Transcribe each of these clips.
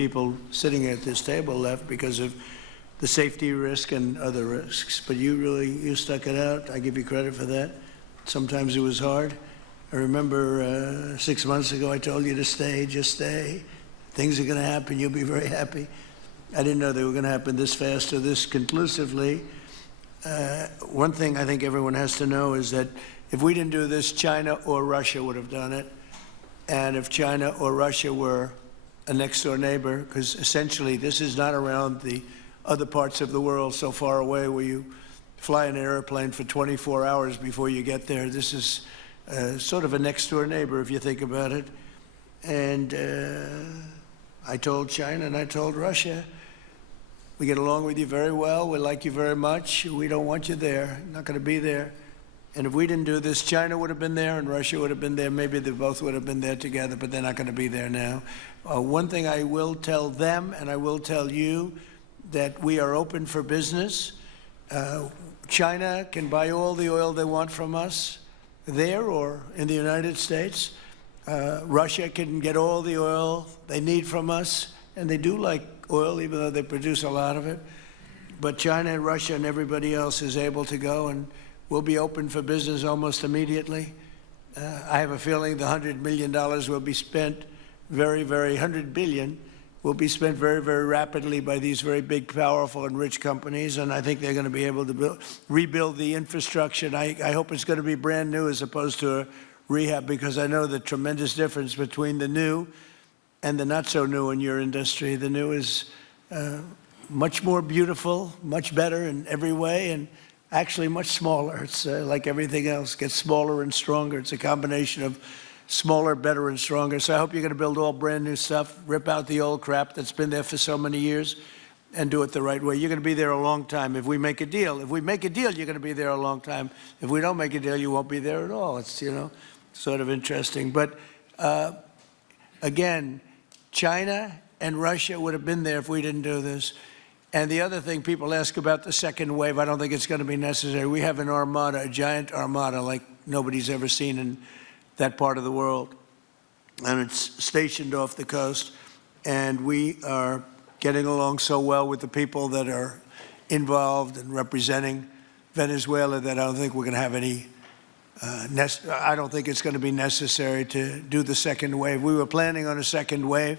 people sitting at this table left because of the safety risk and other risks. But you stuck it out. I give you credit for that. Sometimes it was hard. I remember 6 months ago I told you to stay, just stay. Things are going to happen. You'll be very happy. I didn't know they were going to happen this fast or this conclusively. One thing I think everyone has to know is that if we didn't do this, China or Russia would have done it. And if China or Russia were a next-door neighbor, because essentially this is not around the other parts of the world so far away where you fly in an airplane for 24 hours before you get there. This is sort of a next-door neighbor, if you think about it. And I told China and I told Russia, we get along with you very well. We like you very much. We don't want you there. Not going to be there. And if we didn't do this, China would have been there and Russia would have been there. Maybe they both would have been there together, but they're not going to be there now. One thing I will tell them, and I will tell you, that we are open for business. China can buy all the oil they want from us there or in the United States. Russia can get all the oil they need from us, and they do like oil, even though they produce a lot of it. But China and Russia and everybody else is able to go, and we'll be open for business almost immediately. I have a feeling the $100 million will be spent $100 billion will be spent very, very rapidly by these very big, powerful, and rich companies, and I think they're going to be able to rebuild the infrastructure. And I hope it's going to be brand new as opposed to a rehab, because I know the tremendous difference between the new and the not so new in your industry. The new is much more beautiful, much better in every way, and actually much smaller. It's like everything else, gets smaller and stronger. It's a combination of smaller, better, and stronger. So I hope you're going to build all brand new stuff, rip out the old crap that's been there for so many years, and do it the right way. You're going to be there a long time if we make a deal. If we make a deal, you're going to be there a long time. If we don't make a deal, you won't be there at all. It's, sort of interesting. But again, China and Russia would have been there if we didn't do this. And the other thing, people ask about the second wave. I don't think it's going to be necessary. We have an armada, a giant armada like nobody's ever seen in that part of the world. And it's stationed off the coast. And we are getting along so well with the people that are involved and representing Venezuela that I don't think we're going to have any, I don't think it's going to be necessary to do the second wave. We were planning on a second wave,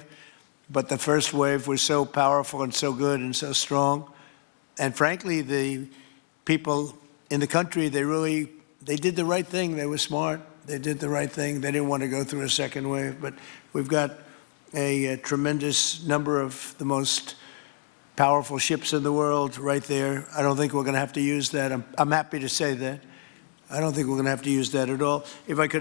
but the first wave was so powerful and so good and so strong. And frankly, the people in the country, they did the right thing. They were smart. They did the right thing. They didn't want to go through a second wave. But we've got a tremendous number of the most powerful ships in the world right there. I don't think we're going to have to use that. I'm happy to say that. I don't think we're going to have to use that at all. If I could